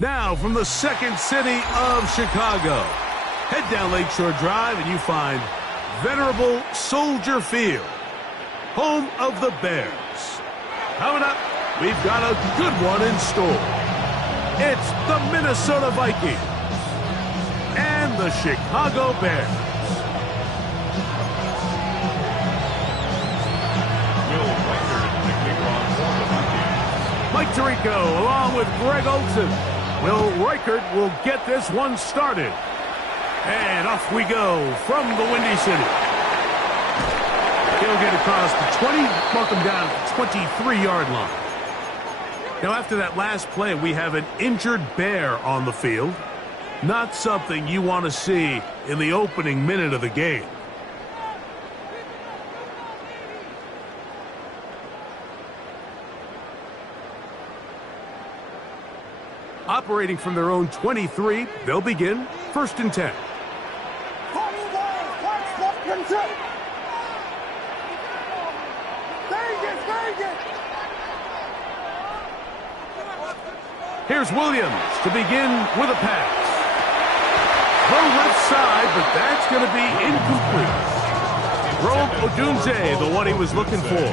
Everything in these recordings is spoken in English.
Now, from the second city of Chicago, head down Lakeshore Drive and you find venerable Soldier Field, home of the Bears. Coming up, we've got a good one in store. It's the Minnesota Vikings and the Chicago Bears. Mike Tirico along with Greg Olson. Will Reichert will get this one started. And off we go from the Windy City. He'll get across the 20, mark him down at the 23-yard line. Now after that last play, we have an injured Bear on the field. Not something you want to see in the opening minute of the game. Operating from their own 23, they'll begin 1st and 10. Here's Williams to begin with a pass. Throw left side, but that's going to be incomplete. Rome Odunze, the one he was looking for.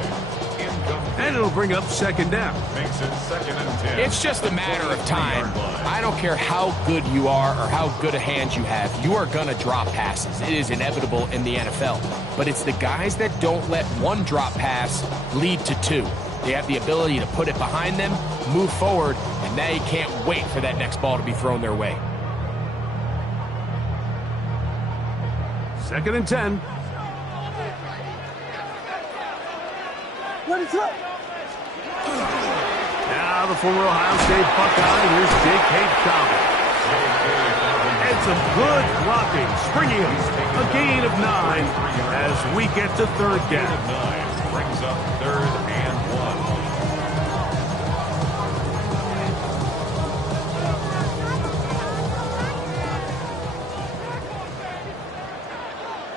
And it'll bring up 2nd down. Makes it 2nd and 10. It's just a matter of time. I don't care how good you are or how good a hand you have. You are going to drop passes. It is inevitable in the NFL. But it's the guys that don't let one drop pass lead to 2. They have the ability to put it behind them, move forward, and they can't wait for that next ball to be thrown their way. 2nd and 10. Now the former Ohio State Buckeye, here's J.K. Dobbins. And some good blocking, springing a gain of 9 as we get to 3rd down. Brings up 3rd and 1.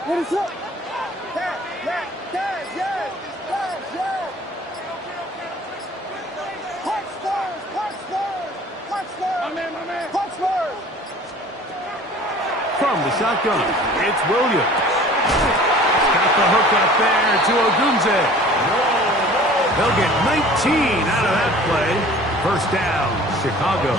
What is up? From the shotgun, it's Williams. Got the hook up there to Odunze. They'll get 19 out of that play. 1st down, Chicago.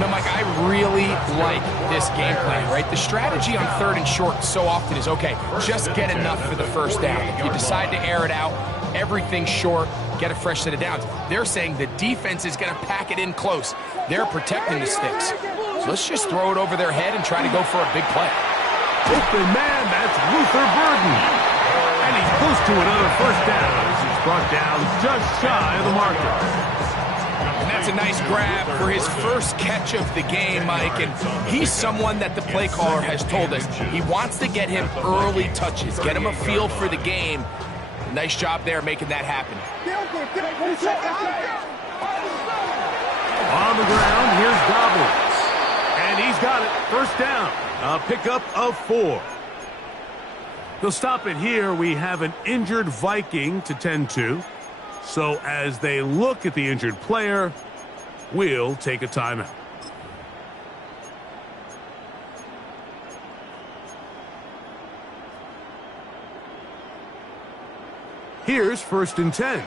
Now, Mike, I really like this game plan, right? The strategy on 3rd and short so often is, okay, just get enough for the 1st down. If you decide to air it out, everything short, get a fresh set of downs. They're saying the defense is going to pack it in close. They're protecting the sticks. So let's just throw it over their head and try to go for a big play. Open man, that's Luther Burden. And he's close to another 1st down as he's brought down just shy of the marker. And that's a nice grab for his first catch of the game, Mike. And he's someone that the play caller has told us he wants to get him early touches, get him a feel for the game. Nice job there making that happen. On the ground, here's Dobbins. And he's got it. 1st down. A pickup of 4. They'll stop it here. We have an injured Viking to tend to. So as they look at the injured player, we'll take a timeout. Here's 1st and 10.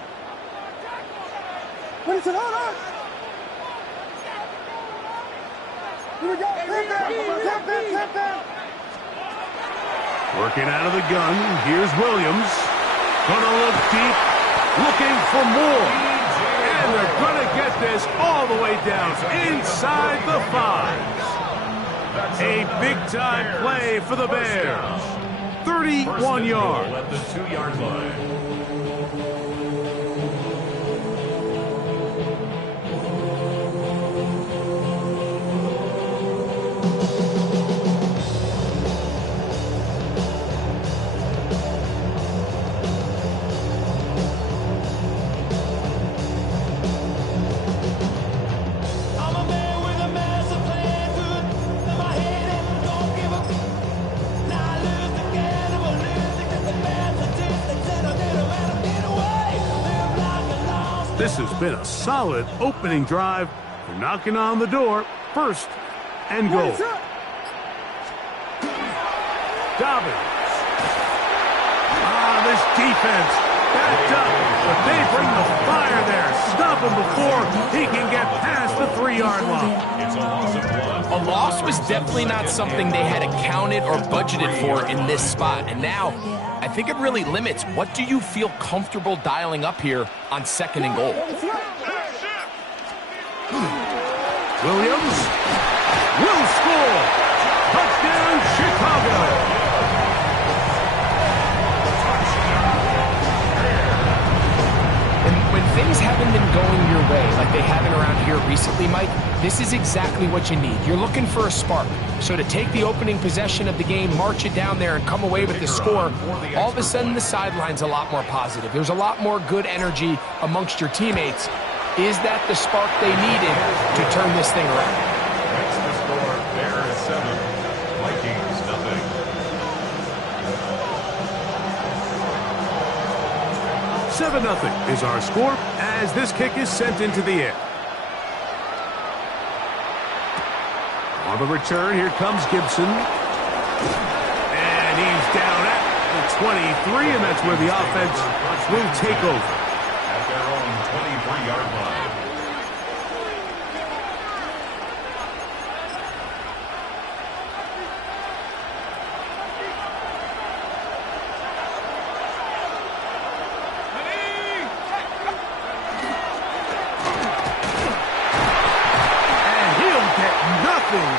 What is it? Hold on. Here we go. Working out of the gun. Here's Williams. Gonna look deep. Looking for more. And they're gonna get this all the way down inside the 5. A big-time play for the Bears. 31 yards. At the 2-yard line. This has been a solid opening drive They're knocking on the door. First and goal. Dobbins. This defense backed up, but they bring the fire there. Stop him before he can get past the 3-yard line. It's a loss of 1. A loss was definitely not something they had accounted or budgeted for in this spot. And now, I think it really limits what do you feel comfortable dialing up here on 2nd and goal. Williams will score. Touchdown, Chicago. Things haven't been going your way like they haven't around here recently, Mike. This is exactly what you need. You're looking for a spark. So to take the opening possession of the game, march it down there, and come away with the score, all of a sudden the sideline's a lot more positive. There's a lot more good energy amongst your teammates. Is that the spark they needed to turn this thing around? That's the score. Bears 7, Vikings nothing. 7-0 is our score as this kick is sent into the air. On the return, here comes Gibson. And he's down at the 23, and that's where the offense will take over. At their own 23-yard line.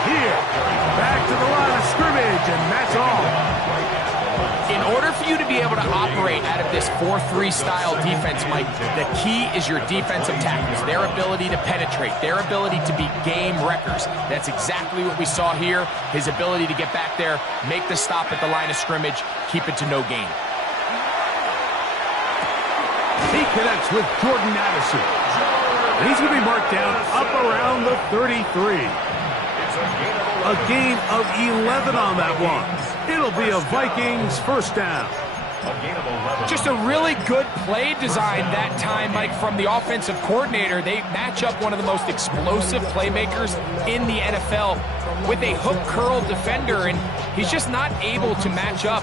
Here, back to the line of scrimmage, and that's all. In order for you to be able to operate out of this 4-3 style defense, Mike, the key is your defensive tackles, their ability to penetrate, their ability to be game wreckers. That's exactly what we saw here, his ability to get back there, make the stop at the line of scrimmage, keep it to no gain. He connects with Jordan Addison. And he's going to be marked down up around the 33. A gain of 11 on that one. It'll be a Vikings first down. Just a really good play design that time, Mike, from the offensive coordinator. They match up one of the most explosive playmakers in the NFL with a hook curl defender, and he's just not able to match up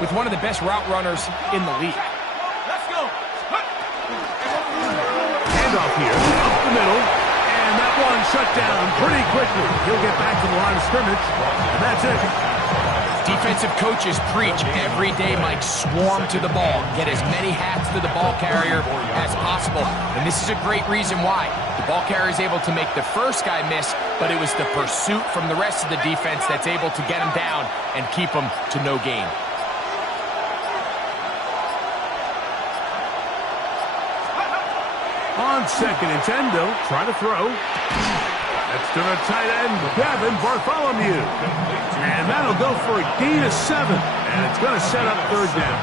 with one of the best route runners in the league. Let's go. Handoff here, up the middle. And that one shut down pretty quickly. He'll get back to the line of scrimmage, and that's it. Defensive coaches preach every day, Mike, swarm to the ball. Get as many hats to the ball carrier as possible. And this is a great reason why. The ball carrier is able to make the first guy miss, but it was the pursuit from the rest of the defense that's able to get him down and keep him to no gain. On 2nd and 10, they'll try to throw. That's to the tight end, Gavin Bartholomew. And that'll go for a gain of 7. And it's going to set up 3rd down.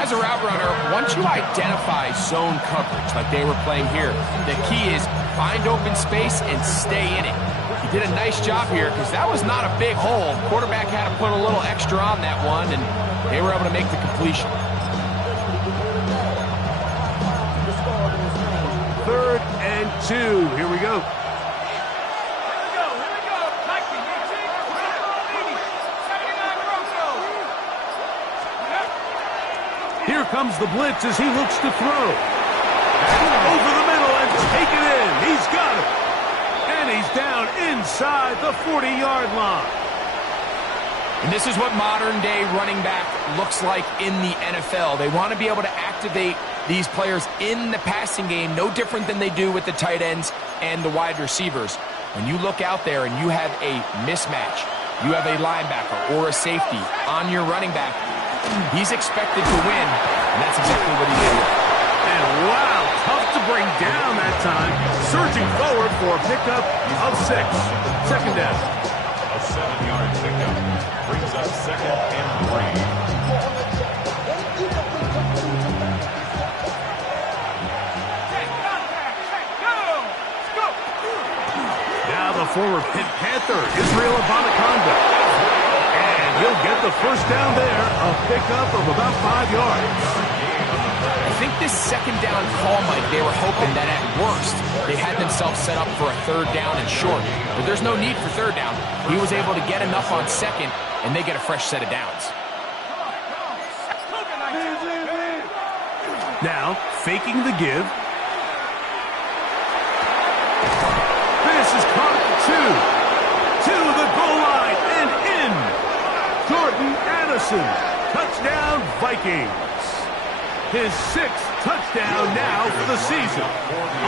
As a route runner, once you identify zone coverage like they were playing here, the key is find open space and stay in it. He did a nice job here because that was not a big hole. Quarterback had to put a little extra on that one, and they were able to make the completion. 3rd and 2. Here we go. Here comes the blitz as he looks to throw. Over the middle and take it in. He's got it. And he's down inside the 40-yard line. And this is what modern-day running back looks like in the NFL. They want to be able to activate these players in the passing game, no different than they do with the tight ends and the wide receivers. When you look out there and you have a mismatch, you have a linebacker or a safety on your running back, he's expected to win, and that's exactly what he did. And wow, tough to bring down that time. Surging forward for a pickup of 6. 2nd down. A 7-yard pickup brings us 2nd and 3. The former Pitt Panther, Israel Abanikanda. And he'll get the first down there, a pickup of about 5 yards. I think this second down call, Mike, they were hoping that at worst they had themselves set up for a third down and short. But there's no need for third down. He was able to get enough on second, and they get a fresh set of downs. Now, faking the give. This is caught at 2. To the goal line and in. Jordan Addison. Touchdown, Vikings. His 6th touchdown now for the season.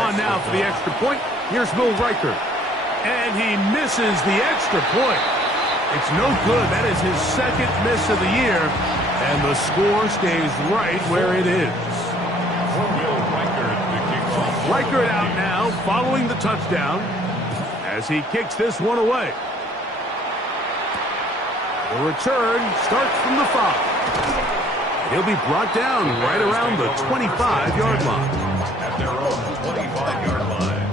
On now for the extra point. Here's Will Reichert. And he misses the extra point. It's no good. That is his 2nd miss of the year. And the score stays right where it is. Reichert out now following the touchdown as he kicks this one away. The return starts from the 5. He'll be brought down right around the 25-yard line. At their own 25-yard line.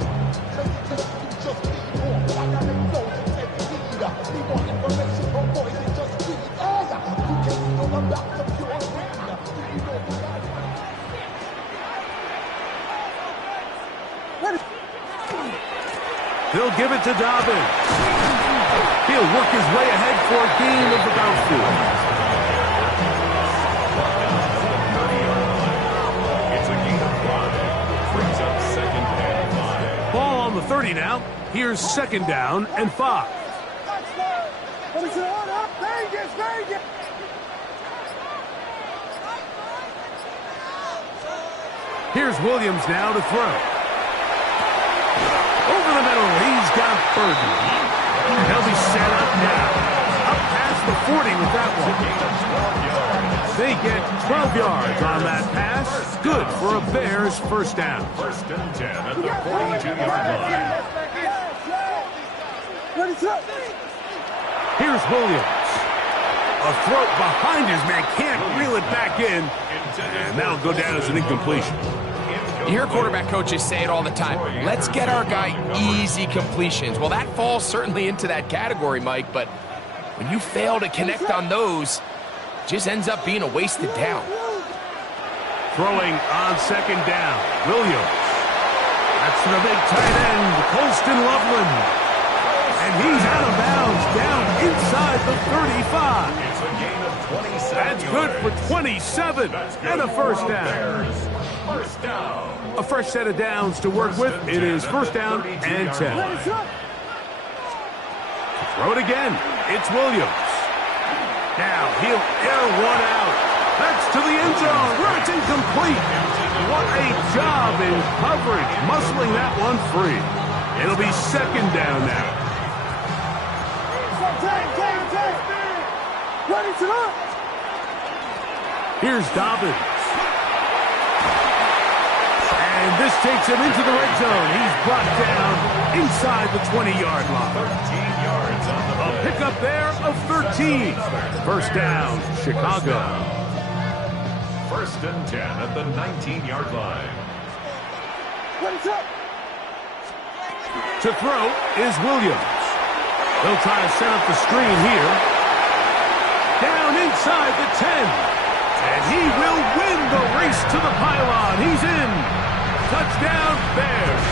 He'll give it to Dobbins. He'll work his way ahead for a gain of about 4. It's a gain of 5. Brings up 2nd and 5. Ball on the 30 now. Here's 2nd down and 5. What is it on? Up, Vegas, Vegas. Here's Williams now to throw. Over the middle, he's got Burton. They'll be set up now. Up past the 40 with that one. They get 12 yards on that pass. Good for a Bears first down. 1st and 10 at the 42-yard line. What is up? Here's Williams. A throw behind his man. Can't reel it back in. And that'll go down as an incompletion. You hear quarterback coaches say it all the time. Let's get our guy easy completions. Well, that falls certainly into that category, Mike, but when you fail to connect on those, it just ends up being a wasted down. Throwing on 2nd down. Williams. That's to the big tight end, Colston Loveland. And he's out of bounds down inside the 35. It's a gain of 27. That's good for 27 and a first down. First down. A fresh set of downs to work with. It is 1st down and 10. Throw it again. It's Williams. Now he'll air one out. That's to the end zone where it's incomplete. What a job in coverage, muscling that one free. It'll be 2nd down now. Here's Dobbins. And this takes him into the red zone. He's brought down inside the 20-yard line. 13 yards on the A pickup there of 13. First down, Chicago. 1st and 10 at the 19-yard line. What is up? To throw is Williams. They'll try to set up the screen here. Down inside the 10. And he will win the race to the pylon. He's in. Touchdown, Bears.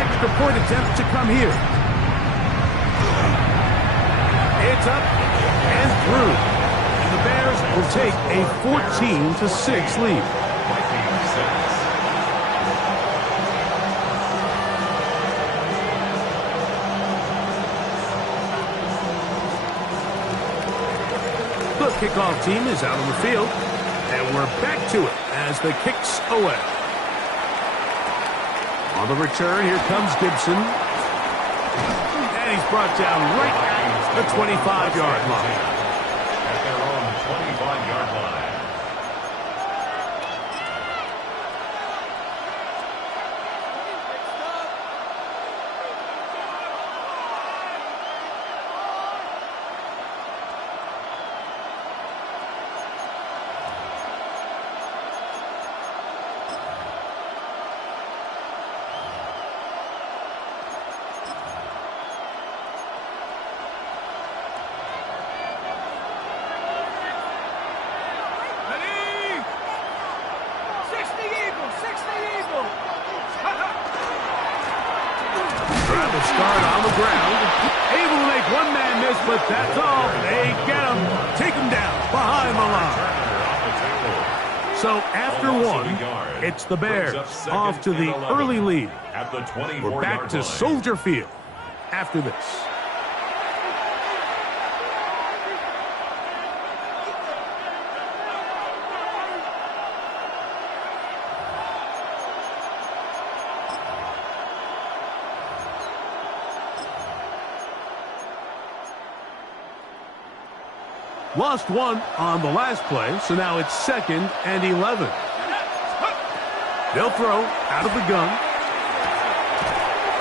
Extra point attempt to come here. It's up and through. And the Bears will take a 14-6 lead. Vikings 6. The kickoff team is out on the field, and we're back to it as the kicks away. On the return, here comes Gibson. And he's brought down right at the 25-yard line. At their own 25-yard line. start on the ground. Able to make one man miss, but that's all. They get him. Take him down behind the line. So after one, it's the Bears off to the early lead. We're back to Soldier Field after this. Lost one on the last play, so now it's 2nd and 11. They'll throw out of the gun.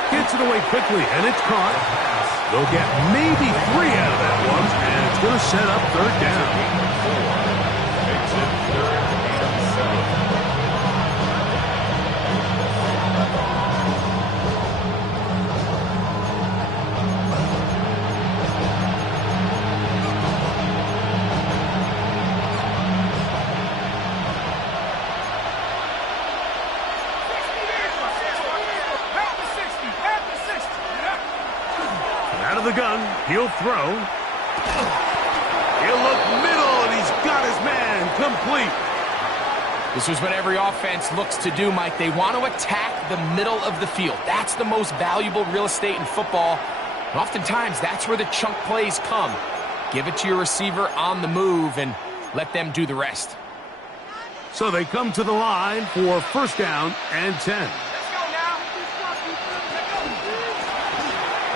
Gets it away quickly, and it's caught. They'll get maybe 3 out of that one, and it's going to set up 3rd down. The gun, he'll throw. He'll look middle, and he's got his man complete. This is what every offense looks to do, Mike. They want to attack the middle of the field. That's the most valuable real estate in football. And oftentimes, that's where the chunk plays come. Give it to your receiver on the move and let them do the rest. So they come to the line for 1st down and 10.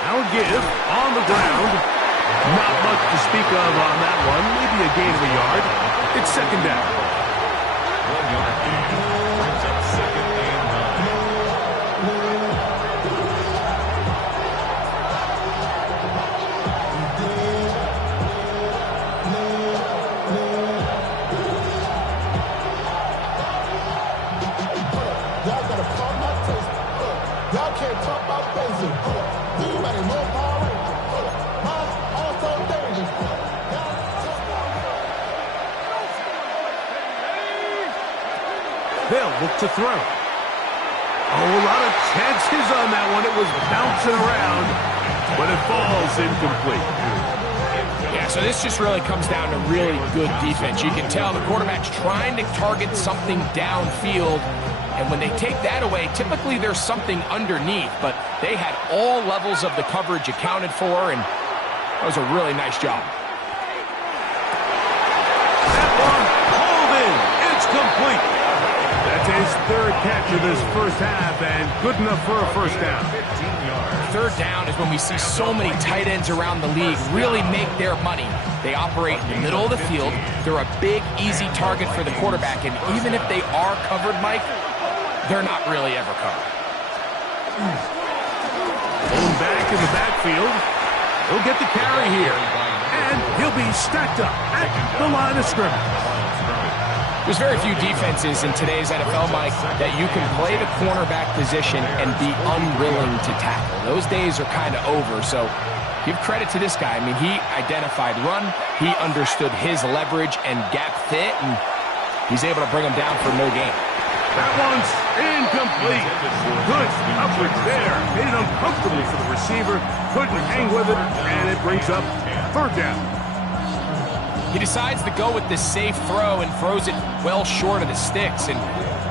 Now a give on the ground. Not much to speak of on that one. Maybe a gain of a yard. It's 2nd down. 1 yard gain brings up 2nd and 9. Y'all gotta call my taste. Y'all can't talk about basic. They'll look to throw. A lot of chances on that one. It was bouncing around, but it falls incomplete. Yeah, so this just really comes down to really good defense. You can tell the quarterback's trying to target something downfield, and when they take that away, typically there's something underneath, but they had all levels of the coverage accounted for, and that was a really nice job. That one pulled in. It's complete. That's his 3rd catch of this 1st half, and good enough for a 1st down. 3rd down is when we see so many tight ends around the league really make their money. They operate in the middle of the field. They're a big, easy target for the quarterback, and even if they are covered, Mike, they're not really ever covered. Going back in the backfield. He'll get the carry here, and he'll be stacked up at the line of scrimmage. There's very few defenses in today's NFL, Mike, that you can play the cornerback position and be unwilling to tackle. Those days are kind of over, so give credit to this guy. I mean, he identified run, he understood his leverage and gap fit, and he's able to bring him down for no gain. That one's incomplete. Good coverage there. Made it uncomfortable for the receiver. Couldn't hang with it, and it brings up 3rd down. He decides to go with this safe throw and throws it well short of the sticks. And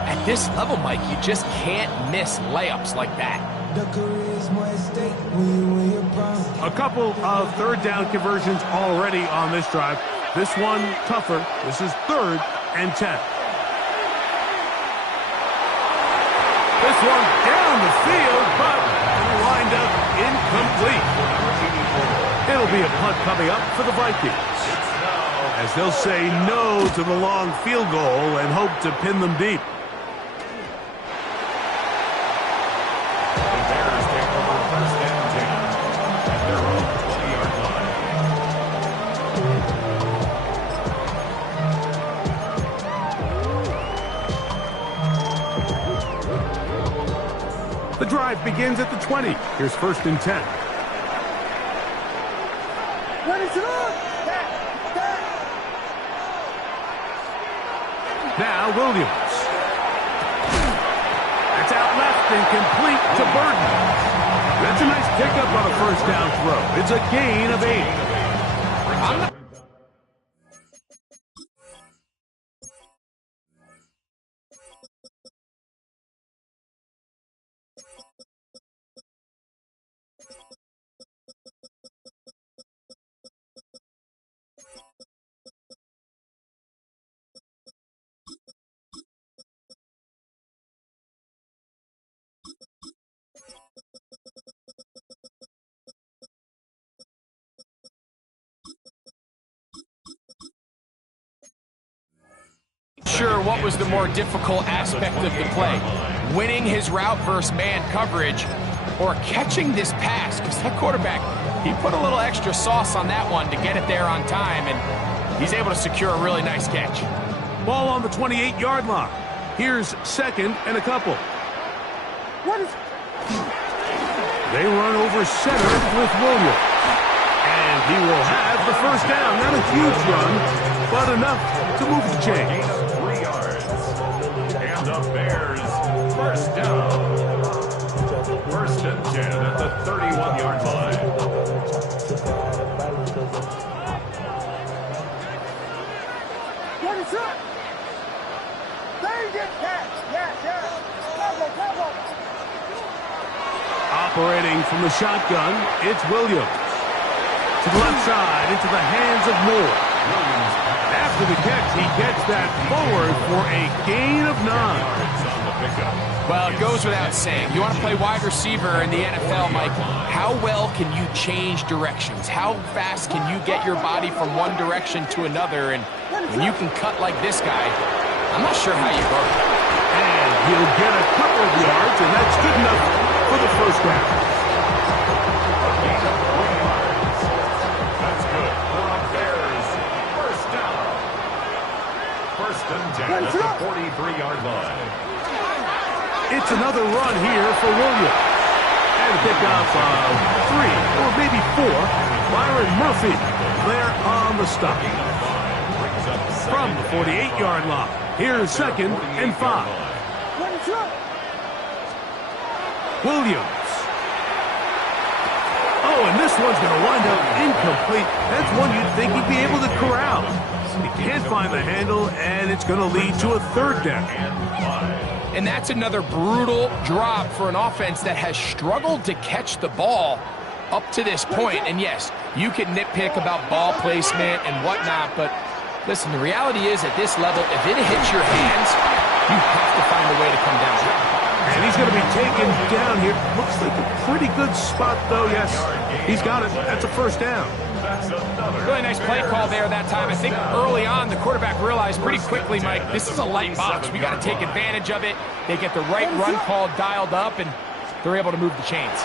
at this level, Mike, you just can't miss layups like that. A couple of 3rd down conversions already on this drive. This one tougher. This is 3rd and 10. This one down the field, but lined up incomplete. It'll be a punt coming up for the Vikings, as they'll say no to the long field goal and hope to pin them deep. The Bears take over 1st and 10 at their own 20-yard line. The drive begins at the 20. Here's 1st and 10. Now Williams. That's out left and complete to Burton. That's a nice pickup on a first down throw. It's a gain of 8. I'm not sure what was the more difficult aspect of the play. Winning his route versus man coverage or catching this pass, because that quarterback, he put a little extra sauce on that one to get it there on time, and he's able to secure a really nice catch. Ball on the 28-yard line. Here's second and a couple. They run over center with Williams. And he will have the first down. Not a huge run, but enough to move the chains. 3 yards. And the Bears first down. First and 10 at the 31-yard line. What is up? They get catch. Yes. Cover. Operating from the shotgun, it's Williams. To the left side, into the hands of Moore. After the catch, he gets that forward for a gain of 9. Well, it goes without saying. You want to play wide receiver in the NFL, Mike, how well can you change directions? How fast can you get your body from one direction to another? And when you can cut like this guy, I'm not sure how you work. And he'll get a couple of yards, and that's good enough for the first down. That's good for the Bears. First down. First and 10 at the 43-yard line. It's another run here for Williams. And a pickup of 3 or maybe 4. Byron Murphy there on the stop. From the 48-yard line, here's second and 5. Williams. Oh, and this one's going to wind up incomplete. That's one you'd think he'd be able to corral. He can't find the handle, and it's going to lead to a third down. And that's another brutal drop for an offense that has struggled to catch the ball up to this point. And yes, you can nitpick about ball placement and whatnot, but listen, the reality is at this level, if it hits your hands, you have to find a way to come down. And he's going to be taken down here. Looks like a pretty good spot, though. Yes, he's got it. That's a first down. Really nice play call there that time. I think early on, the quarterback realized pretty quickly, Mike, this is a light box. We got to take advantage of it. They get the right run call dialed up, and they're able to move the chains.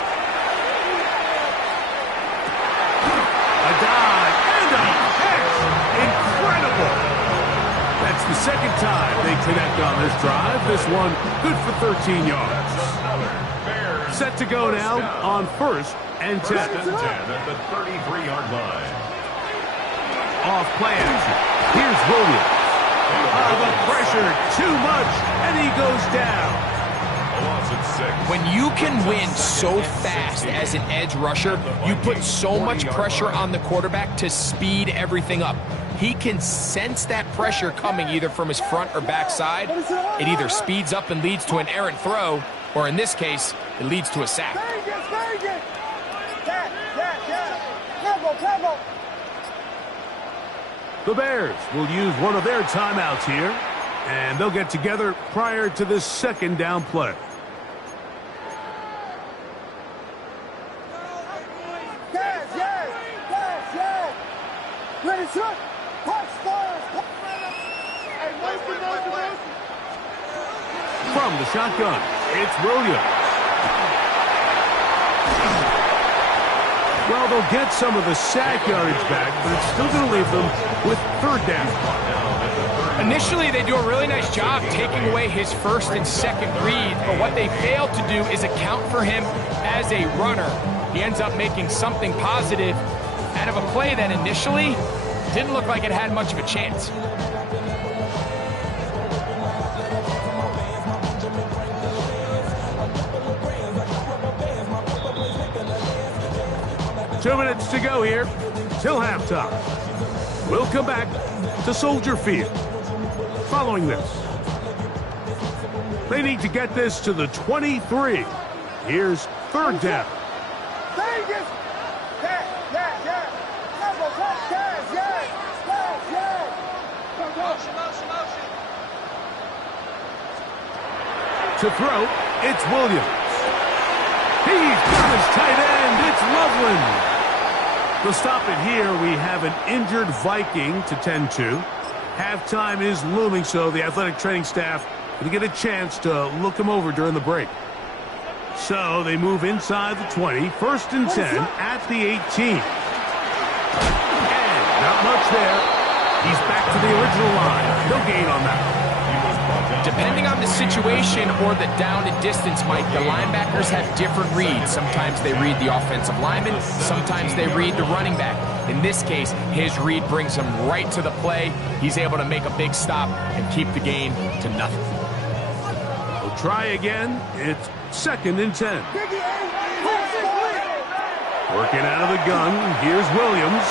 A dive and a catch. Incredible. That's the second time they connect on this drive. This one good for 13 yards. Set to go now on first and 10. First and 10 at the 33-yard line. Off play action. Here's Williams. The pressure too much, and he goes down. When you can win so fast as an edge rusher, you put so much pressure on the quarterback to speed everything up. He can sense that pressure coming either from his front or back side. It either speeds up and leads to an errant throw, or in this case, it leads to a sack. The Bears will use one of their timeouts here, and they'll get together prior to this second down play. Ready, sir? From the shotgun, it's Williams. Well, they'll get some of the sack yardage back, but it's still going to leave them with third down. Initially, they do a really nice job taking away his first and second read, but what they fail to do is account for him as a runner. He ends up making something positive out of a play that initially didn't look like it had much of a chance. 2 minutes to go here till halftime. We'll come back to Soldier Field. Following this, they need to get this to the 23. Here's third down. Vegas! To throw, it's Williams. He's got his tight end. It's Loveland. They'll stop it here. We have an injured Viking to tend to. Halftime is looming, so the athletic training staff going to get a chance to look him over during the break. So they move inside the 20, 1st and 10 at the 18. And not much there. He's back to the original line. No gain on that. Depending on the situation or the down and distance, Mike, the linebackers have different reads. Sometimes they read the offensive lineman. Sometimes they read the running back. In this case, his read brings him right to the play. He's able to make a big stop and keep the gain to nothing. We'll try again. It's 2nd and 10. Working out of the gun. Here's Williams.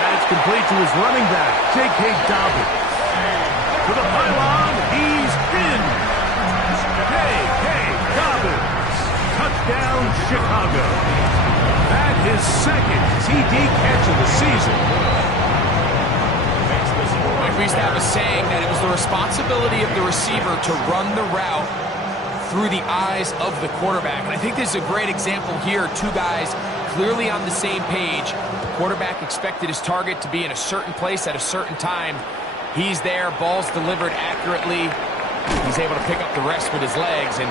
That's complete to his running back, J.K. Dobbins. To the pylon, he's in. J.K. Dobbins. Touchdown, Chicago. That is 2nd TD catch of the season. We used to have a saying that it was the responsibility of the receiver to run the route through the eyes of the quarterback. And I think this is a great example here. Two guys clearly on the same page. The quarterback expected his target to be in a certain place at a certain time. He's there, ball's delivered accurately. He's able to pick up the rest with his legs, and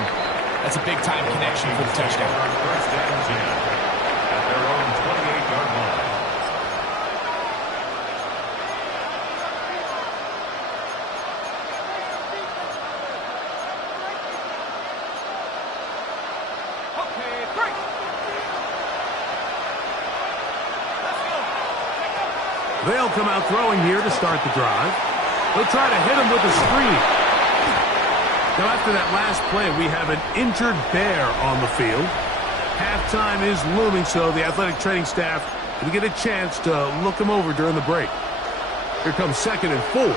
that's a big-time connection for the touchdown. First and 10 at their own 28-yard line. They'll come out throwing here to start the drive. They'll try to hit him with a screen. Now, after that last play, we have an injured Bear on the field. Halftime is looming, so the athletic training staff will get a chance to look him over during the break. Here comes 2nd and 4.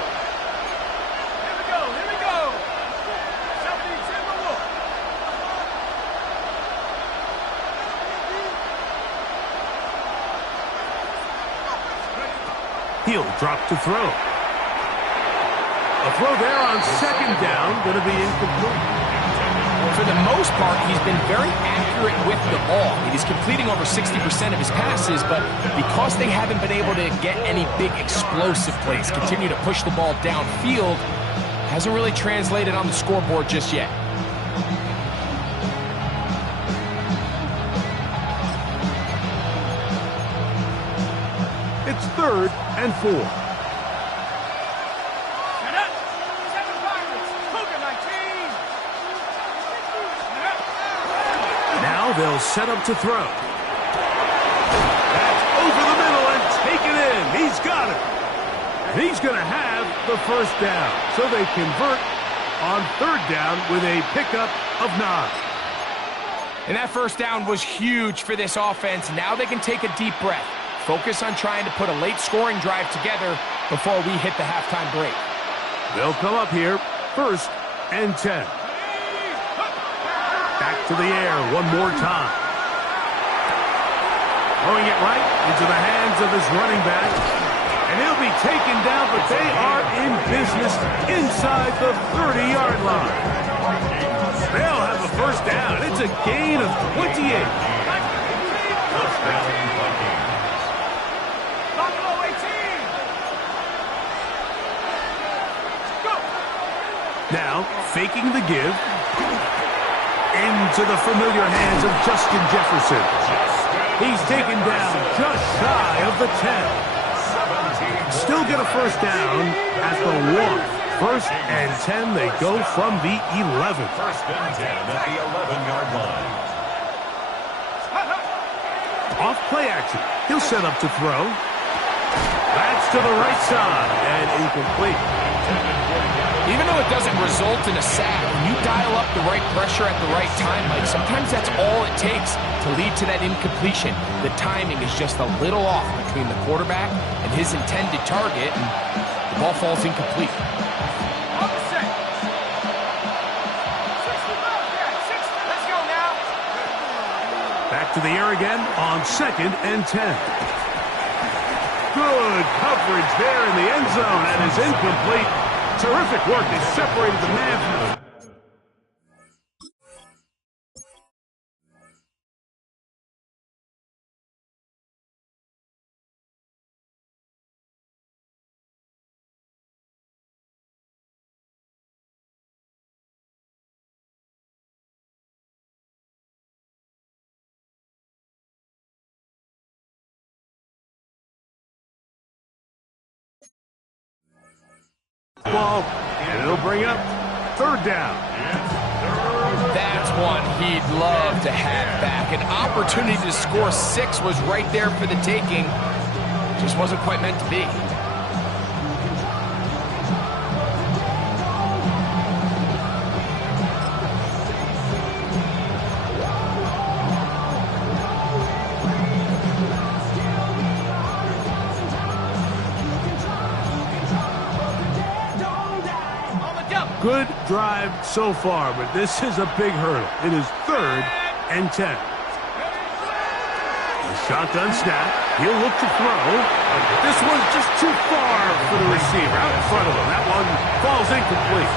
He'll drop to throw. A throw there on 2nd down, going to be incomplete. For the most part, he's been very accurate with the ball. He's completing over 60% of his passes, but because they haven't been able to get any big explosive plays, continue to push the ball downfield, hasn't really translated on the scoreboard just yet. It's 3rd and 4. Now they'll set up to throw. That's over the middle and taken in. He's got it. And he's going to have the 1st down. So they convert on 3rd down with a pickup of 9. And that 1st down was huge for this offense. Now they can take a deep breath. Focus on trying to put a late scoring drive together before we hit the halftime break. They'll come up here, 1st and 10. Back to the air one more time. Throwing it right into the hands of his running back. And he'll be taken down, but they are in business inside the 30-yard line. They'll have the 1st down. It's a gain of 28. Now, faking the give. Into the familiar hands of Justin Jefferson. He's taken down just shy of the 10. Still get a 1st down at the 1. 1st and 10, they go from the 11. 1st and 10 at the 11-yard line. Off play action. He'll set up to throw. That's to the right side and incomplete. Even though it doesn't result in a sack, when you dial up the right pressure at the right time, Mike, sometimes that's all it takes to lead to that incompletion. The timing is just a little off between the quarterback and his intended target, and the ball falls incomplete. Back to the air again on 2nd and 10. Good coverage there in the end zone, and is incomplete. Terrific work. They separated the man from the... ball, and it'll bring up 3rd down. That's one he'd love to have back. An opportunity to score 6 was right there for the taking. Just wasn't quite meant to be. Good drive so far, but this is a big hurdle. It is 3rd and 10. The shotgun snap. He'll look to throw. This one's just too far for the receiver. Out in front of him. That one falls incomplete.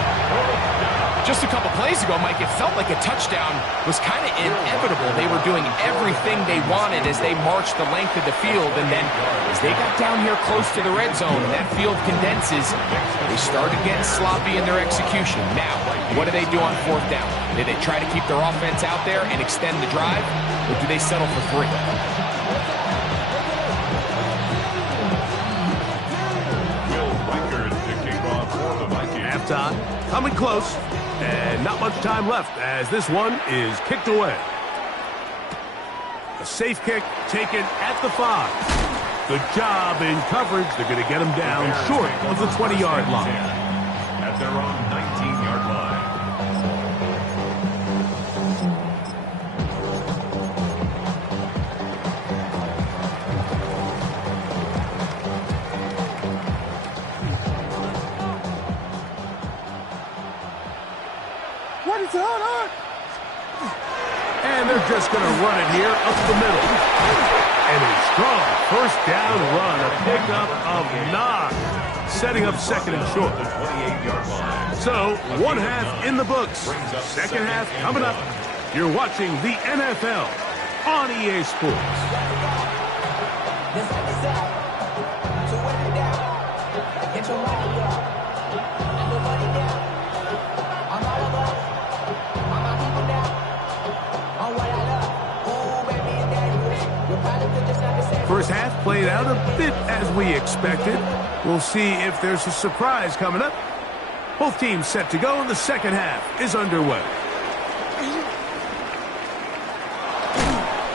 Just a couple plays ago, Mike, it felt like a touchdown was kind of inevitable. They were doing everything they wanted as they marched the length of the field, and then as they got down here close to the red zone and that field condenses, they started getting sloppy in their execution. Now, what do they do on 4th down? Do they try to keep their offense out there and extend the drive, or do they settle for 3? Halftime, coming close, and not much time left as this one is kicked away. A safe kick taken at the 5. Good job in coverage. They're going to get him down short of the 20-yard line. At their own 19-yard line. What is on? And they're just going to run it here up the middle. And a strong 1st down run, a pickup of 9, setting up 2nd and short. The 28-yard line. So, 1 half in the books. 2nd half coming up. You're watching the NFL on EA Sports. First half played out a bit as we expected. We'll see if there's a surprise coming up. Both teams set to go, and the 2nd half is underway.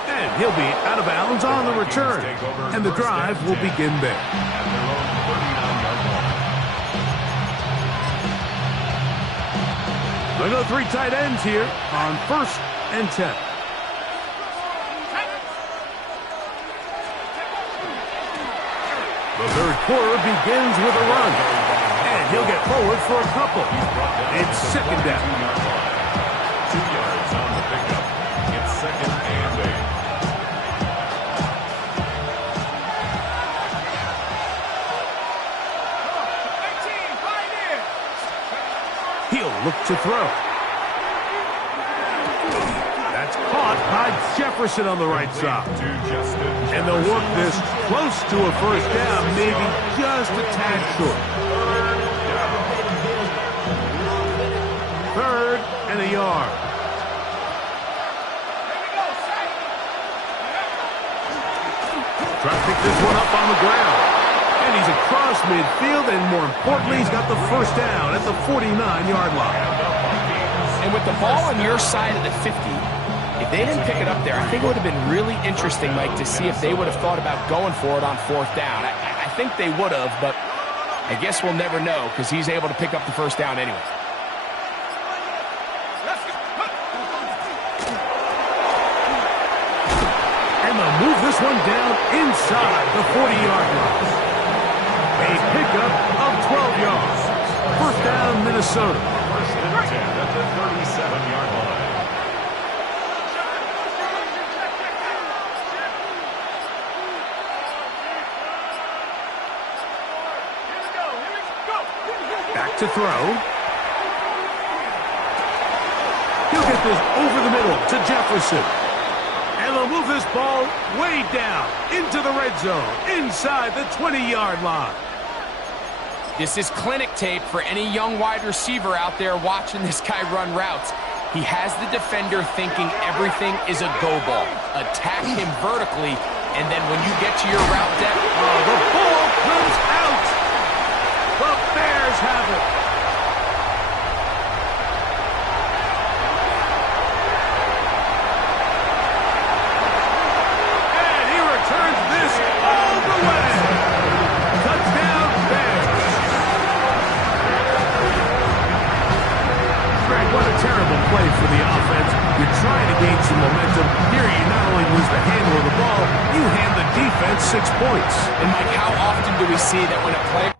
And he'll be out of bounds on the return, and the drive will begin there. They go 3 tight ends here on 1st and 10. The 3rd quarter begins with a run, and he'll get forward for a couple. It's 2nd down. 2 yards on the pickup. It's 2nd and 8. He'll look to throw. That's caught by Jefferson on the right side. And they'll work this close to a 1st down, maybe just a tad short. 3rd and a yard. Try to pick this one up on the ground. And he's across midfield, and more importantly, he's got the 1st down at the 49-yard line. And with the ball on your side of the 50, if they didn't pick it up there, I think it would have been really interesting, Mike, to see if they would have thought about going for it on 4th down. I think they would have, but I guess we'll never know because he's able to pick up the first down anyway. And they'll move this one down inside the 40-yard line. A pickup of 12 yards. First down, Minnesota. First and 10 at the 37-yard line. Back to throw. He'll get this over the middle to Jefferson. And they'll move this ball way down into the red zone, inside the 20-yard line. This is clinic tape for any young wide receiver out there watching this guy run routes. He has the defender thinking everything is a go ball. Attack him vertically, and then when you get to your route depth, the ball comes out. The Bears have it. And he returns this all the way. Touchdown, Bears. Greg, what a terrible play for the offense. You're trying to gain some momentum. Here you not only lose the handle of the ball, you hand the defense 6 points. and Mike, how often do we see that when a play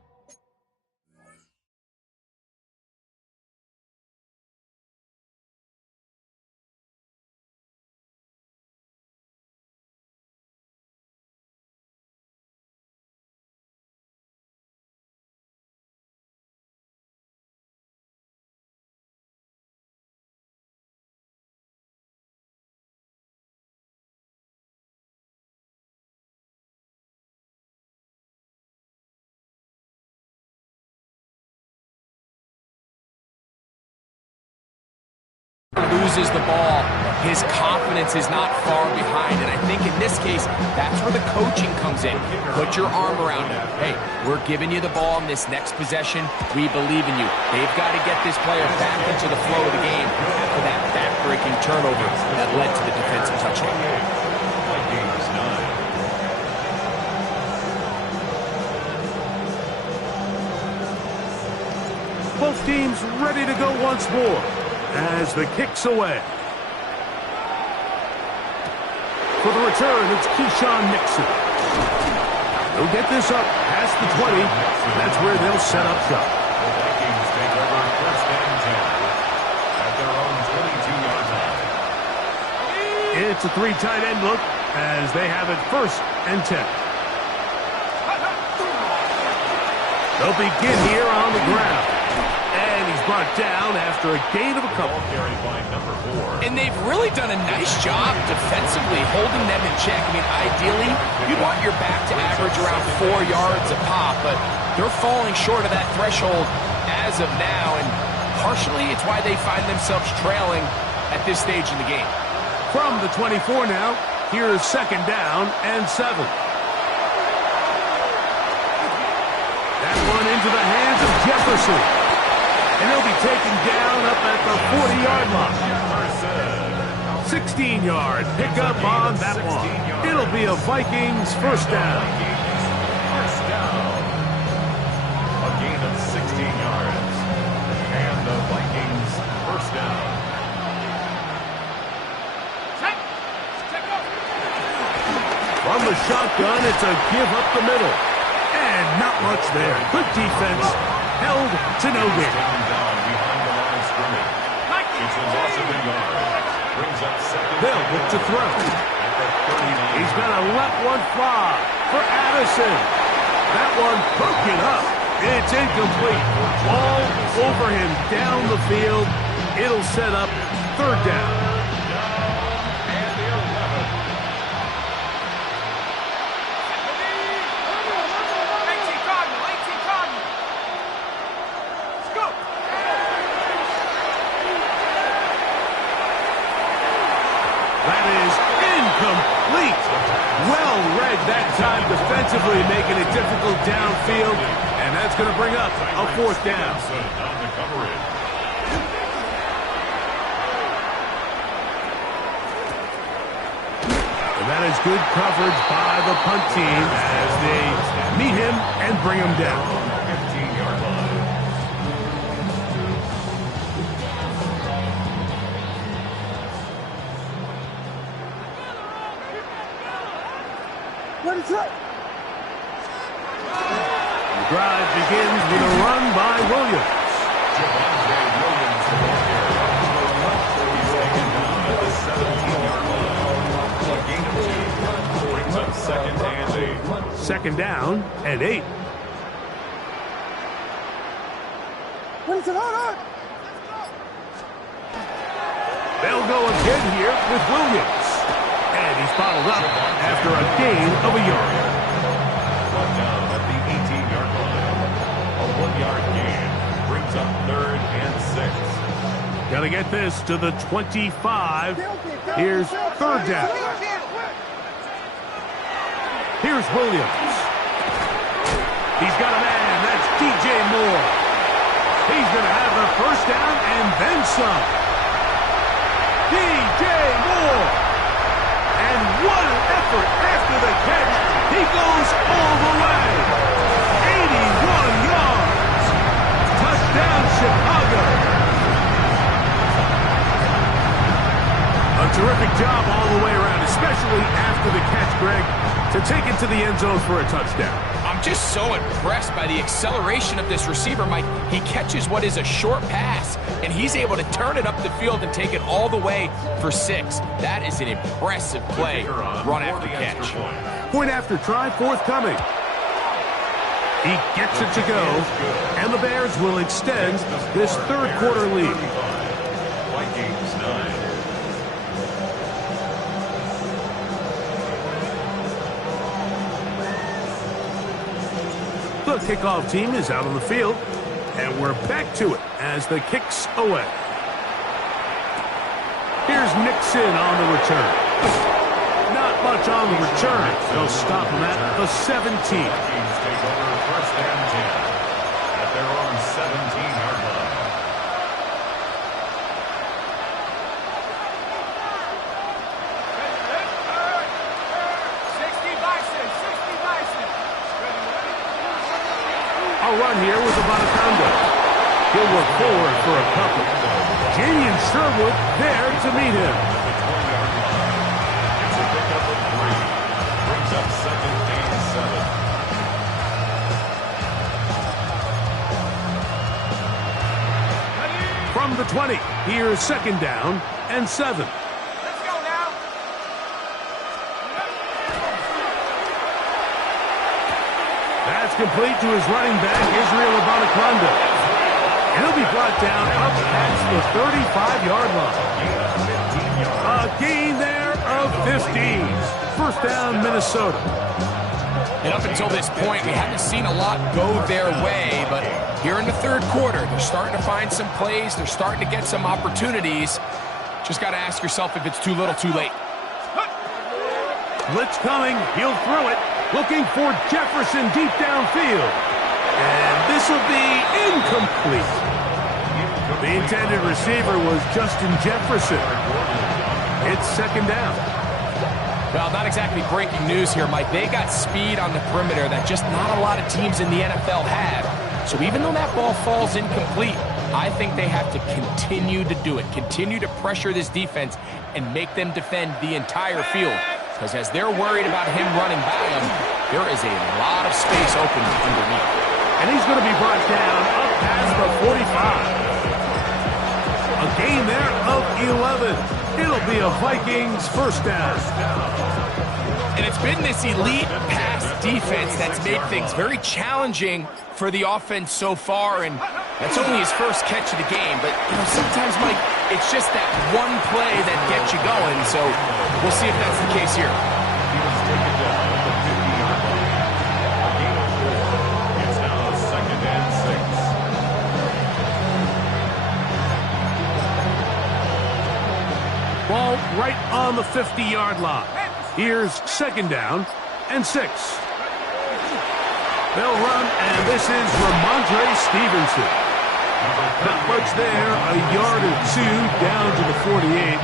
loses the ball, his confidence is not far behind, and I think in this case, that's where the coaching comes in. Put your arm around him. Hey, we're giving you the ball in this next possession. We believe in you. They've got to get this player back into the flow of the game after that back-breaking turnover that led to the defensive touchdown. Vikings 9. Both teams ready to go once more as the kick's away. For the return, it's Keyshawn Nixon. He'll get this up past the 20. That's where they'll set up shop. The Vikings take over first and 10 at their own 22-yard line. It's a 3 tight end look as they have it first and 10. They'll begin here on the ground. And he's brought down after a gain of a couple. Carried by number 4. And they've really done a nice job defensively holding them in check. I mean, ideally, you'd want your back to average around 4 yards a pop, but they're falling short of that threshold as of now, and partially it's why they find themselves trailing at this stage in the game. From the 24 now, here's second down and 7. That one into the hands of Jefferson. And he'll be taken down up at the 40-yard line. 16-yard pickup on that one. It'll be a Vikings first down. First down. A gain of 16 yards. And the Vikings first down. From the shotgun, it's a give up the middle. And not much there. Good defense. Held to no gain. Taken down behind the line of scrimmage. It's a loss of a yard. Brings up second. They'll look to throw. At the 39. He's going to let one fly for Addison. That one broken up. It's incomplete. All over him down the field. It'll set up third down. And the 11. That is incomplete. Well read that time defensively, making it difficult downfield. And that's going to bring up a fourth down. On the coverage. And that is good coverage by the punt team as they meet him and bring him down. 15 The drive begins with a run by Williams. Javonte Williams from the air. He's taken down at the 17-yard line. A gain of 2 brings up second and 8. Second down and 8. They'll go again here with Williams. And he's bottled up after a gain of a yard. One down at the 18-yard line. A 1-yard gain brings up third and 6. Got to get this to the 25. Here's third down. Here's Williams. He's got a man. That's DJ Moore. He's going to have the first down and then some. DJ Moore. And what an effort after the catch. He goes all the way. 81 yards. Touchdown, Chicago. A terrific job all the way around, especially after the catch, Greg, to take it to the end zone for a touchdown. I'm just so impressed by the acceleration of this receiver, Mike. He catches what is a short pass, and he's able to turn it up the field and take it all the way for 6. That is an impressive play, run after catch. Point after try forthcoming. He gets it to go, and the Bears will extend this third quarter lead. Vikings 9. The kickoff team is out on the field, and we're back to it as the kick's away. Here's Nixon on the return. Not much on the return. They'll stop him at the 17. Vikings take over first and 10 at their own 17-yard line. A run here with Abanikanda. He'll work forward for a couple. Janian Sherwood there to meet him. At the 20-yard line. It's a pickup of 3. Brings up second and 7. From the 20, here's second down and 7. That's complete to his running back, Israel Abanikanda. And he'll be brought down up past the 35-yard line. A gain there of 15. First down, Minnesota. And up until this point, we haven't seen a lot go their way, but here in the third quarter, they're starting to find some plays. They're starting to get some opportunities. Just got to ask yourself if it's too little, too late. Blitz coming. He'll throw it. Looking for Jefferson deep downfield. And this will be incomplete. The intended receiver was Justin Jefferson. It's second down. Well, not exactly breaking news here, Mike. They got speed on the perimeter that just not a lot of teams in the NFL have. So even though that ball falls incomplete, I think they have to continue to do it. Continue to pressure this defense and make them defend the entire field. Because as they're worried about him running by them, there is a lot of space open underneath. And he's going to be brought down up past the 45. A gain there of 11. It'll be a Vikings first down. And it's been this elite pass defense that's made things very challenging for the offense so far, and that's only his first catch of the game. But, you know, sometimes, Mike, it's just that one play that gets you going, so we'll see if that's the case here. He was taken down at the 50-yard line. A gain of 4. It's now second and 6. Ball right on the 50-yard line. Here's second down and 6. They'll run, and this is Ramondre Stevenson. Not much there, a yard or 2 down to the 48.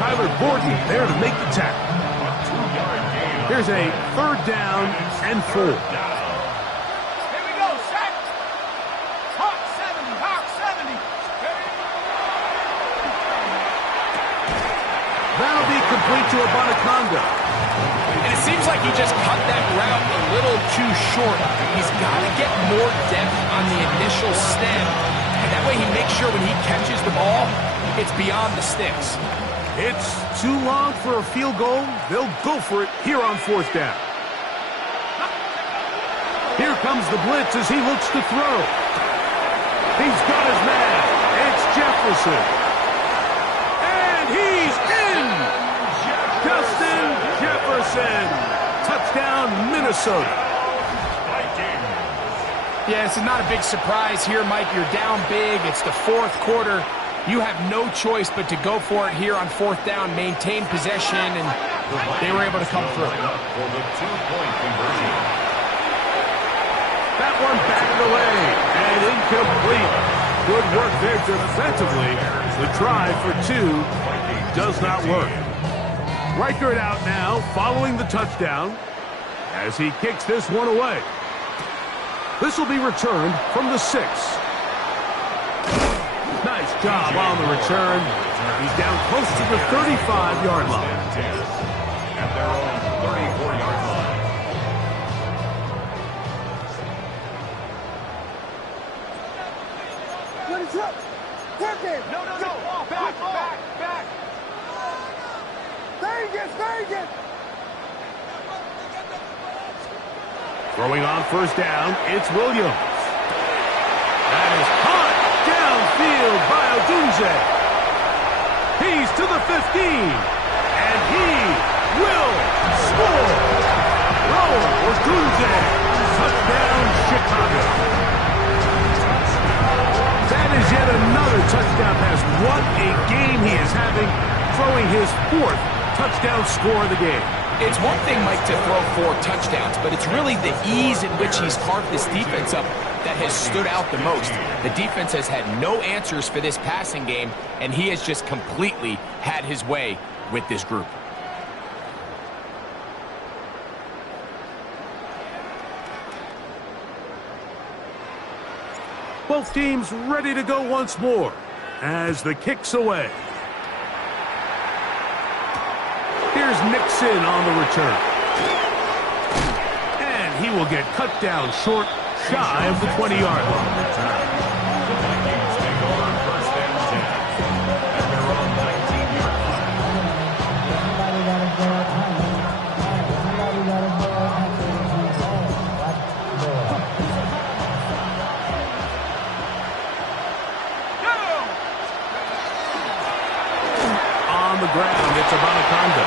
Tyler Gordon there to make the tackle. Here's a third down and 4. Here we go, set. Hawk 70, Hawk 70. That'll be complete to Abanikanda. And it seems like he just cut that route a little too short. He's got to get more depth on the initial stem. And that way he makes sure when he catches the ball, it's beyond the sticks. It's too long for a field goal. They'll go for it here on 4th down. Here comes the blitz as he looks to throw. He's got his man. It's Jefferson. And he's in! Justin Jefferson. Touchdown, Minnesota. Yeah, this is not a big surprise here, Mike. You're down big. It's the 4th quarter. You have no choice but to go for it here on 4th down, maintain possession, and they were able to come through. For the 2-point conversion. That one back of the lane and incomplete. Good work there defensively. The try for 2 does not work. Reichert out now following the touchdown as he kicks this one away. This will be returned from the 6. Nice job on the return. He's down close to the 35-yard line. At their own 34-yard line. Let it drop. Work it. No. Back. Vegas. Throwing on 1st down, it's Williams. That is caught downfield by Odunze. He's to the 15, and he will score. Raul Odunze, touchdown Chicago. That is yet another touchdown pass. What a game he is having, throwing his 4th touchdown score of the game. It's one thing, Mike, to throw 4 touchdowns, but it's really the ease in which he's carved this defense up that has stood out the most. The defense has had no answers for this passing game, and he has just completely had his way with this group. Both teams ready to go once more as the kick's away. Here's Nixon on the return. And he will get cut down short, shy of the 20-yard line. The Vikings take over 1st and 10 at their own 19-yard On the ground, it's Abanikanda.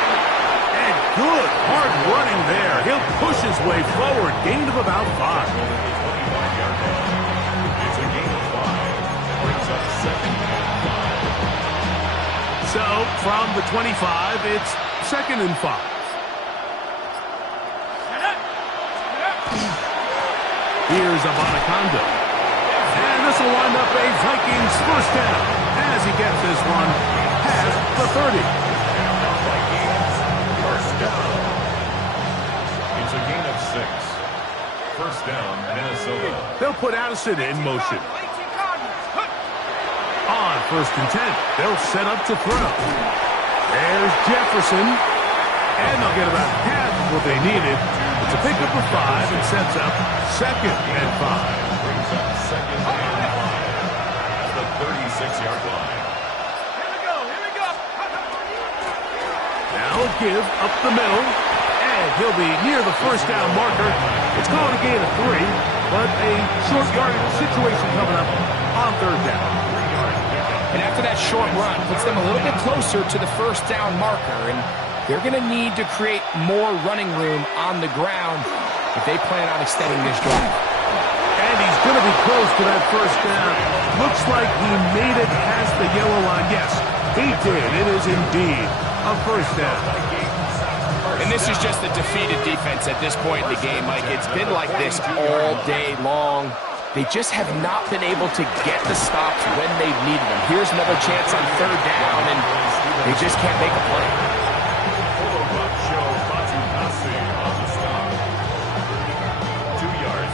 And good, hard running there. He'll push his way forward. Gain of about 5. It's a gain of 5. Brings up 2nd and 5. So, from the 25, it's 2nd and 5. Here's Abanikanda. And this will wind up a Vikings 1st down as he gets this one past the 30. Vikings 1st down. It's a gain of 6. 1st down, Minnesota. They'll put Addison in motion. On 1st and 10, they'll set up to throw. There's Jefferson. And they'll get about half of what they needed. It's a pickup of 5 and sets up 2nd and 5. Brings up 2nd and 5 at the 36-yard line. Here we go. Now a give up the middle. And he'll be near the 1st down marker. It's called a gain of 3, but a short yardage situation coming up on 3rd down. And after that short run, puts them a little bit closer to the 1st down marker, and they're going to need to create more running room on the ground if they plan on extending this drive. And he's going to be close to that 1st down. Looks like he made it past the yellow line. Yes, he did. It is indeed a 1st down. And this is just a defeated defense at this point in the game, Mike. It's been like this all day long. They just have not been able to get the stops when they've needed them. Here's another chance on 3rd down, and they just can't make a play.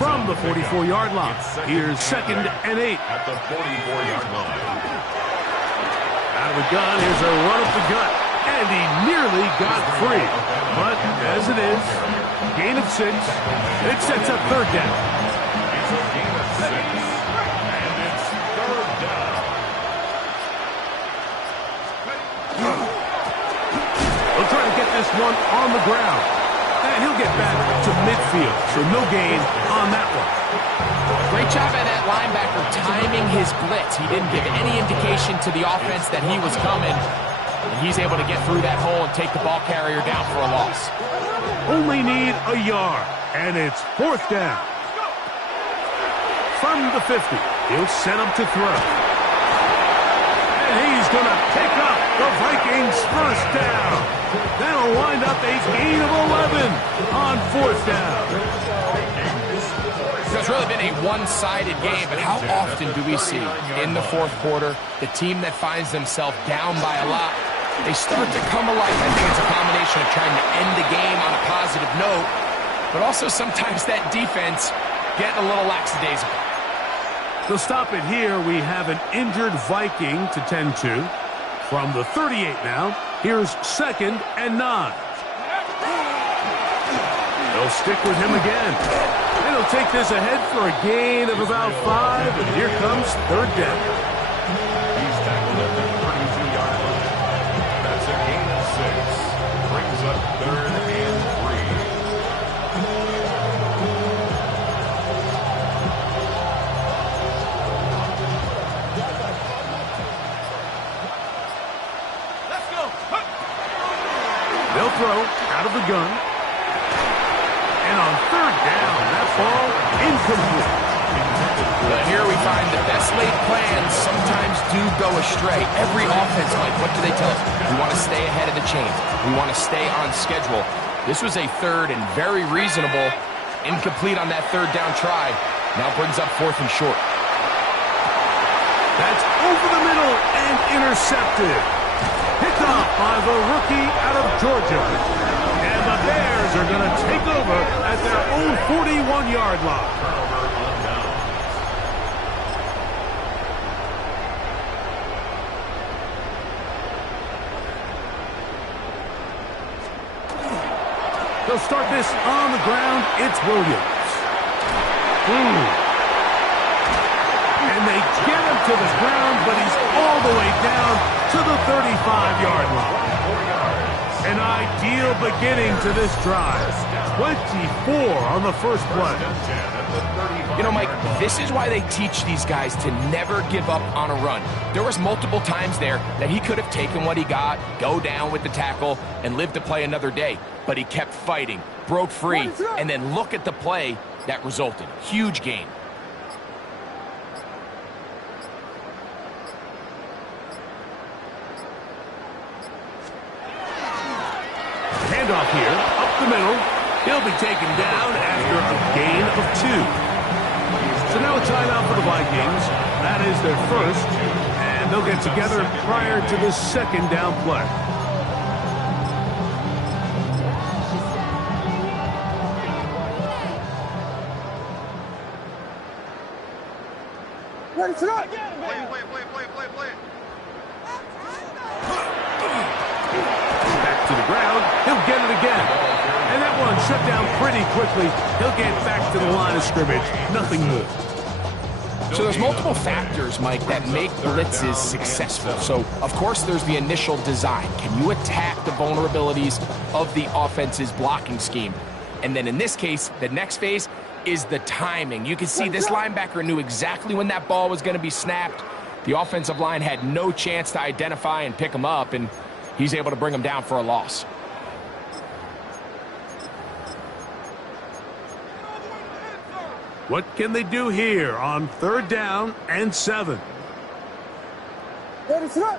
From the 44-yard line, here's 2nd and 8. At the 44-yard line. Out of the gun, here's a run up the gut, and he nearly got free. But as it is, gain of 6. It sets up third down. It's a gain of 6. And it's third down. They'll try to get this one on the ground. And he'll get back to midfield, so no gain on that one. Great job by that linebacker timing his blitz. He didn't give any indication to the offense that he was coming. And he's able to get through that hole and take the ball carrier down for a loss. Only need a yard, and it's fourth down. From the 50, he'll set him to throw. And he's going to pick up the Vikings' first down. That'll wind up a gain of 11 on fourth down. It's really been a one-sided game, but how often do we see in the fourth quarter the team that finds themselves down by a lot, they start to come alive? I think it's a combination of trying to end the game on a positive note, but also sometimes that defense getting a little lackadaisical. To stop it here, we have an injured Viking to tend to. From the 38 now, here's 2nd and 9. They'll stick with him again. And he'll take this ahead for a gain of about 5, and here comes third down. He's tackled at the 32-yard line. That's a gain of 6. Brings up third and 3. Let's go. They'll throw out of the gun. And on third down, that ball incomplete. But here we find the best laid plans sometimes do go astray. Every offense, Mike, what do they tell us? We want to stay ahead of the chain. We want to stay on schedule. This was a third and very reasonable. Incomplete on that third down try. Now brings up 4th and short. That's over the middle and intercepted. Picked off by the rookie out of Georgia. And the Bears are going to take over at their own 41-yard line. They'll start this on the ground. It's Williams. And they get him to the ground, but he's all the way down to the 35-yard line. An ideal beginning to this drive. 24 on the first play. You know, Mike, this is why they teach these guys to never give up on a run. There was multiple times there that he could have taken what he got, go down with the tackle, and live to play another day. But he kept fighting, broke free, and then look at the play that resulted. Huge gain. Handoff here, up the middle. He'll be taken down after a gain of 2. So now a timeout for the Vikings. That is their first, and they'll get together prior to the second down play. Ready to go. Play. Back to the ground. He'll get it again. And that one shut down pretty quickly. He'll get back to the line of scrimmage. Nothing moved. So there's multiple factors, Mike, that make blitzes successful. So, of course, there's the initial design. Can you attack the vulnerabilities of the offense's blocking scheme? And then in this case, the next phase is the timing. You can see this linebacker knew exactly when that ball was going to be snapped. The offensive line had no chance to identify and pick him up, and he's able to bring him down for a loss. What can they do here on third down and 7? Ready to go.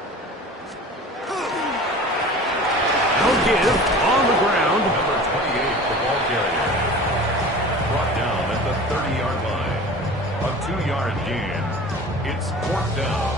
They'll give on the ground. Number 28, the ball carrier. Brought down at the 30-yard line. A 2-yard gain. It's 4th down.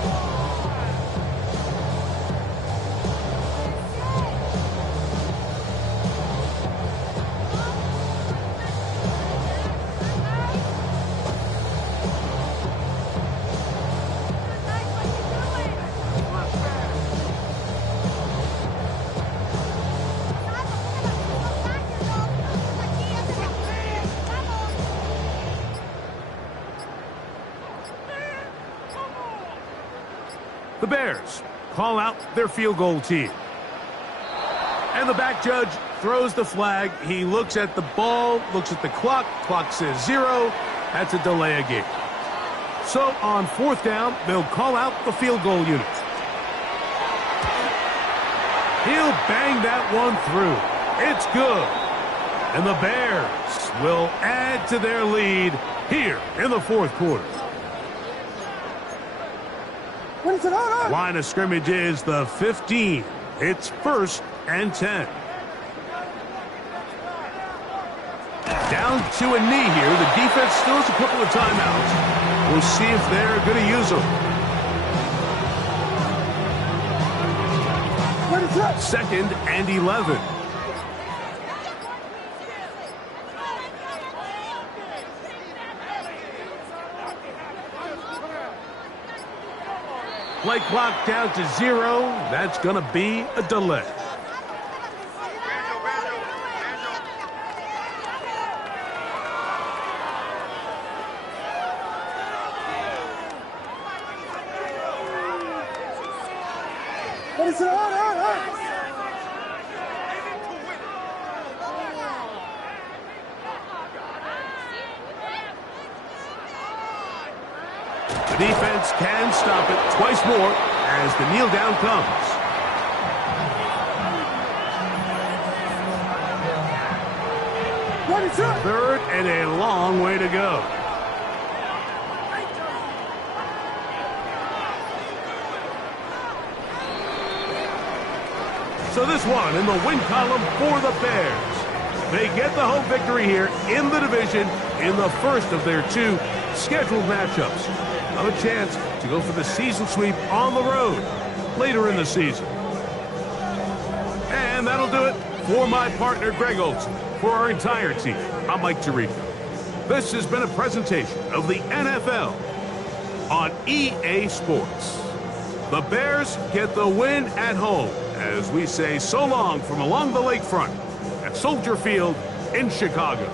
Bears call out their field goal team. And the back judge throws the flag. He looks at the ball, looks at the clock. Clock says 0. That's a delay of game. So on 4th down, they'll call out the field goal unit. He'll bang that one through. It's good. And the Bears will add to their lead here in the 4th quarter. Line of scrimmage is the 15. It's 1st and 10. Down to a knee here. The defense still has a couple of timeouts. We'll see if they're going to use them. 2nd and 11. Play clock down to 0. That's going to be a delay. The defense can stop it twice more as the kneel down comes. Third and a long way to go. So this one in the win column for the Bears. They get the home victory here in the division in the first of their 2 scheduled matchups. Have a chance to go for the season sweep on the road later in the season. And that'll do it for my partner, Greg Olson. For our entire team, I'm Mike Tirico. This has been a presentation of the NFL on EA Sports. The Bears get the win at home as we say so long from along the lakefront at Soldier Field in Chicago.